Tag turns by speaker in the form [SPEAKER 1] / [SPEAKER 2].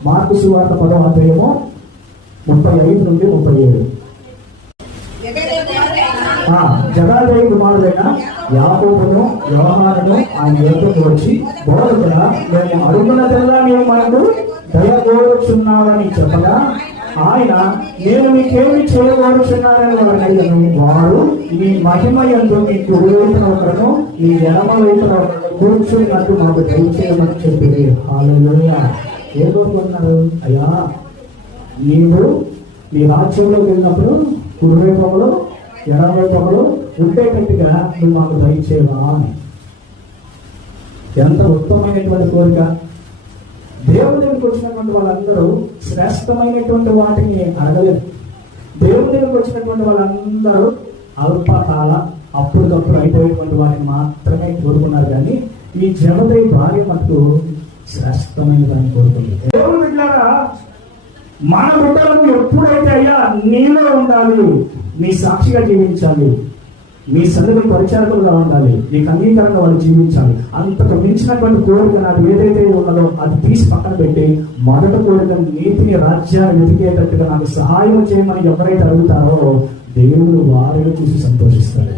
[SPEAKER 1] మార్పు సువార్త పదవ అధ్యాయము ముప్పై ఐదు నుండి ముప్పై ఏడు. జగాదేవి కుమారుడైన యాకోబును యోహానును ఆయన యొద్దకు వచ్చి బోధకుడా మేము అడుగున్నదల్లా మేము మనకు దయగోరుచున్నామని చెప్పగా ఆయన నేను మీకేమి చేయగోరుచున్నానని వారు అడిగాను వారు మీ మహిమ ఎందు మీ కుడి వైపున ఒకరును మీ ఎడమ వైపున కూర్చున్నట్టు మాకు దయచేయమని చెప్పింది హాలూయా ఏ కోరుకుంటున్నారు అయ్యా నీవు నీ రాజ్యంలోకి వెళ్ళినప్పుడు కుడివైపులో ఎడమవైపులో ఉండేటట్టుగా నువ్వు మాకు దయచేవా అని. ఎంత ఉత్తమమైనటువంటి కోరిక. దేవుని దగ్గరికి వచ్చినటువంటి వాళ్ళందరూ శ్రేష్టమైనటువంటి వాటిని అడగలేదు. దేవుని దగ్గరికి వచ్చినటువంటి వాళ్ళందరూ అల్పకాల అప్పటికప్పుడు అయిపోయేటువంటి వాటిని మాత్రమే కోరుకున్నారు. కానీ ఈ జమదై భార్య మటుకు శ్రేష్టమైన దాన్ని కోరుకుంది. దేవుని బిడ్డారా మన బిడ్డలకు ఎప్పుడైతే అయ్యా నీలో ఉండాలి మీ సాక్షిగా జీవించాలి మీ సన్నిధి పరిచారకులుగా ఉండాలి మీకు అంగీకారంగా వాళ్ళు జీవించాలి. అంతకు మించినటువంటి కోరిక నాకు ఏదైతే ఉన్నదో అది తీసి పక్కన పెట్టి మొదట కోరిక నీతిని రాజ్యాన్ని వెతికేటట్టుగా నాకు సహాయం చేయమని ఎవరైతే అడుగుతారో దేవుడు వారిని చూసి సంతోషిస్తాడు.